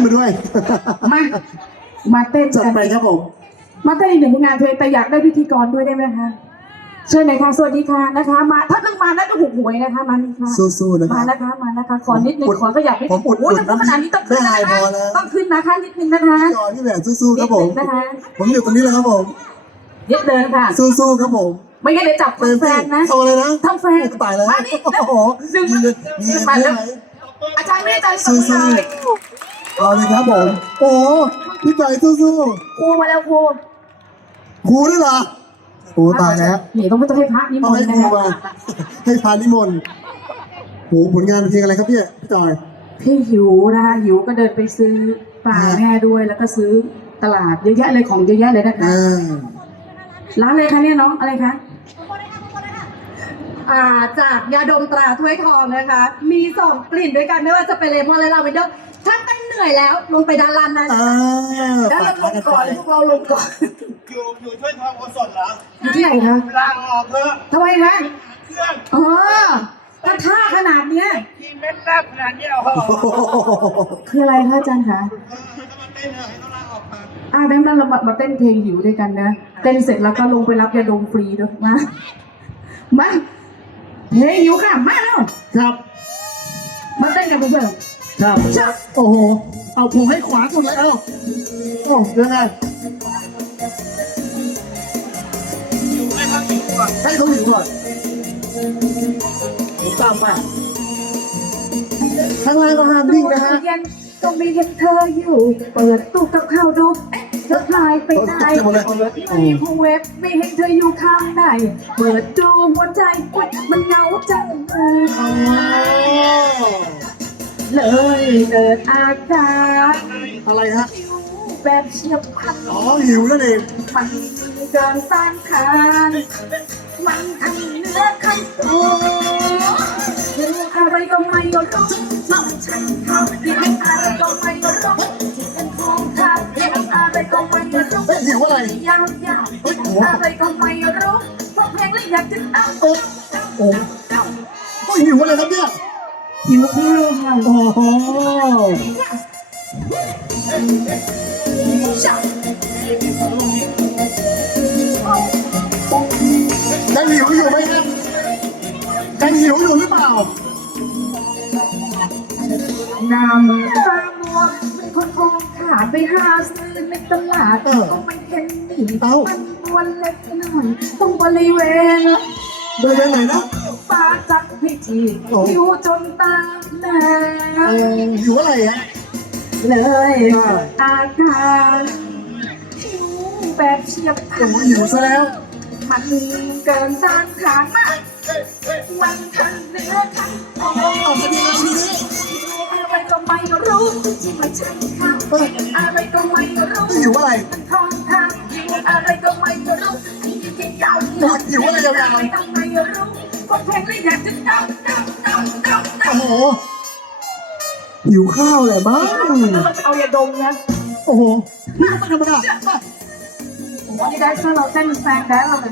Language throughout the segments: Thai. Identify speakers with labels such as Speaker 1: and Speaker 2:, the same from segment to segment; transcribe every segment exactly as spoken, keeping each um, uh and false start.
Speaker 1: มาด้วย
Speaker 2: มามาเต้น
Speaker 1: จัดไปครับผม
Speaker 2: มาเต้นอีกหนึ่งผลงานเพลงแต่อยากได้พิธีกรด้วยได้ไหมคะเชิญหน่อยค่ะสวัสดีค่ะนะคะมาถ้าต้องมาแล้วก็หุบหวยนะคะมานี่ค่ะ
Speaker 1: สู้ๆนะคะ
Speaker 2: มานะคะมานะคะขอนิดนึงขอก็อยากให้
Speaker 1: ผมอุดอุด
Speaker 2: ขนาดนี้ต้องขึ้นนะคะต้องขึ้นนะคะนิดนึงนะคะ
Speaker 1: ก่อนพี่แหวนสู้ๆครับผม
Speaker 2: นะคะ
Speaker 1: ผมอยู่ตรงนี้แล้วครับผม
Speaker 2: เย็บเดินค่ะ
Speaker 1: สู้ๆครับผม
Speaker 2: ไม่งั้นเดี๋ยวจับแฟนนะ
Speaker 1: ทำอะไรนะ
Speaker 2: ทำแฟน
Speaker 1: ตายแล้วโอ้โห
Speaker 2: ดึงดึงมาแล้วอาจารย์ไม่อาจารย์สู้
Speaker 1: ๆเอาเลยครับผมโอ้พี่ไก่สู้
Speaker 2: ๆครูมาแล้วครู
Speaker 1: ครูด้วยเหรอโอ้ตายแล้ว
Speaker 2: นี่ต้องไม่ต้องให้พระนิมนต์
Speaker 1: นะให้พระนิมนต์โหผลงานเพลงอะไรครับพี่พี่จอย
Speaker 2: พี่หิวนะคะหิวก็เดินไปซื้อปลาแม่ด้วยแล้วก็ซื้อตลาดเยอะแยะเลยของเยอะแยะเลยนะคะร้านอะไรคะเนี่ยน้องอะไรคะ
Speaker 3: อ่าจากยาดมตราถ้วยทองนะคะมีสองกลิ่นด้วยกันไม่ว่าจะเป็นเลมอนและลาเวนเดอร์ถ้าเต้นเหนื่อยแล้วลงไปด้านล่างนั้น
Speaker 2: ด้านล่างลงก่อนพวกเราลงก่อน
Speaker 4: อยู่อยู่ถ้วยทองโอสถเหรอ
Speaker 2: อยู่ที่ไหนคะ
Speaker 4: ลางออกเถอะ
Speaker 2: ทำไมคะ
Speaker 4: เครื่อง
Speaker 2: เออถ้าท่าขนาดเนี้ย
Speaker 4: ที่เม็ดแรกขนาดนี้โอ้โห
Speaker 2: คืออะไรคะอาจารย์คะ
Speaker 4: ถ้ามันเต้นเหนื่อยต้องลางออกมา
Speaker 2: อ่าดังนั้นเรามาเต้นเพลงหิวด้วยกันนะเต้นเสร็จแล้วก็ลงไปรับยาดมฟรีด้วยมามาเพลงหิวค่ะมาแล้ว
Speaker 1: ครับ
Speaker 2: มาเต้นกันเพื่อน
Speaker 1: ครับโอ้โหเอาผมให้ขวาสุดเลยเอ้าโอ้ยังไง
Speaker 4: ให้เขาหิวก่อน
Speaker 1: ให้เขาหิวก่อนผมตามไปข้างล่างก็ห้ามวิ่งนะฮะ
Speaker 2: ก็ไม่เห็นเธออยู่เปิดตู้กับข้าวดูเธอหายไปไหนไม่มีผู้เว็บไม่เห็นเธออยู่ข้างในเปิดดูหัวใจมันเหงาจังเลยเกิดอาการ
Speaker 1: อะไรฮะ
Speaker 2: แบบเฉียบพลัน
Speaker 1: อ๋อหิวนั่นเอง
Speaker 2: มันเกินต้านทานมันทั้งเนื้อทั้งตัวอะไรก็ไม่รู้น้องฉันทำที่เป็นอะไรก็ไม่รู้ที่เป็นทองคำที่เป็นอะไรก็ไม่รู้
Speaker 1: เฮ้ยหิวอะไร
Speaker 2: ยาวยาวอะไรก็ไม่รู้เพราะเพลงเลยอยากจะเอา
Speaker 1: โอ้โอ้ก็หิวอะไรครับเนี่ย
Speaker 2: หิวข้าวค่ะ
Speaker 1: โอ้โหยังหิวอยู่ไหมครับยังหิวอยู่หรือเปล่า
Speaker 2: น้ำตามัวเป็นคนคงขาดไปหาซื้อในตลาดก็ไม่เห็นหนีมันตัวเล็กหน่อยต้องบริเวณ
Speaker 1: บริเวณไหนนะ
Speaker 2: ปาจับให้ทีหิวจนตาแด
Speaker 1: งหิวอะไรฮะ
Speaker 2: เลยอาการหิวแบบเฉียบพลัน
Speaker 1: หิวซะแล้ว
Speaker 2: มันเกินต้านทานมากมันทั้งเนื้อทั้งตัวอะไรก็ไม่รู้ที่ไม่ใช่ข้าวอะไรก็ไม่รู้
Speaker 1: หิวอะไร
Speaker 2: มันทองทางหิวอะไรก็ไม่รู้ที่ยาว
Speaker 1: หิวอะไรยาว
Speaker 2: อะไรก็ไม่รู้ก็เพลงเลยอยากจะเดาเดาเดาเดาเดา
Speaker 1: โอ้โหหิวข้าวแหละมั้ง
Speaker 2: เอายาดมนะ
Speaker 1: โอ้โหนี่ก็ธรรมดา
Speaker 2: วันนี้ได้ถ้าเราเต้นแฟนได้เราเลย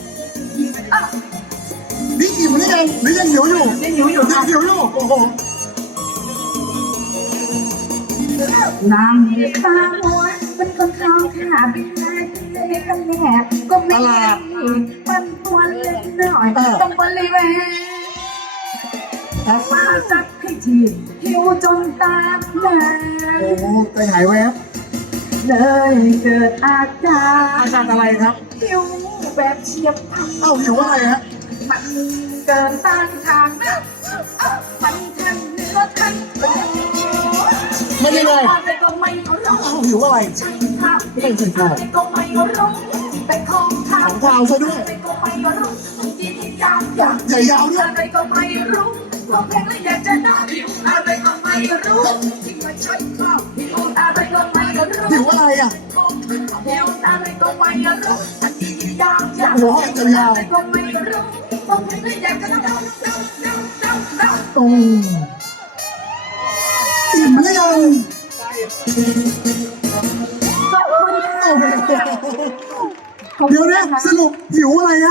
Speaker 1: นี่อิ่มหรือยังหรือยังหิวอยู่
Speaker 2: ยังหิวอยู่
Speaker 1: ยังหิวอยู่โอ้โห
Speaker 2: น้ำตาหัวเป็นคนเขาขาไปหาที่ไหนกันแน่ก็ไม่ได้มันตัวเล็กหน่อยต้องบริเวณมาจับให้ทีหิวจนตาแดง
Speaker 1: โอ้ใจหายแวบ
Speaker 2: เลยเกิดอาการ
Speaker 1: อาการอะไรครับ
Speaker 2: หิวแบบเฉียบพลัน
Speaker 1: เอ้าหิวอะไรฮะ
Speaker 2: มันเกินต้านทานมันทั้งเนื้อทั้งตัว
Speaker 1: ไม่ได้เลย
Speaker 2: อะไรก็ไม่รู้
Speaker 1: เอ้าหิวอะไร
Speaker 2: ใช่ค่ะไม่ใช่ค่ะอะไรก็ไม่รู้แต่ของข้าว
Speaker 1: ของข้าวซะด้วย
Speaker 2: อะไรก็ไม่รู้ที่ยาวยาว
Speaker 1: ใหญ่ยาวด้วย
Speaker 2: อะไรก็ไม่รู้ก็เพลงเลยอยากจะน่าหิวอะไรก็ไม่รู้ที่ไม่ใช่ข้าวหิวอะไรก็ไม่รู้
Speaker 1: หิวอะไรอ่ะ
Speaker 2: หิวอะไรก็ไม่รู้ที่ยาวยาว
Speaker 1: หัวจะยาว
Speaker 2: อะไรก็ไม่รู้ก็เพลงเลยอยากจะเดาเดาเดาเดาเดา
Speaker 1: โอ้อิ่มหรือยัง
Speaker 2: ขอบคุณค่ะ
Speaker 1: เดี๋ยวนะสรุปหิวอะไรฮะ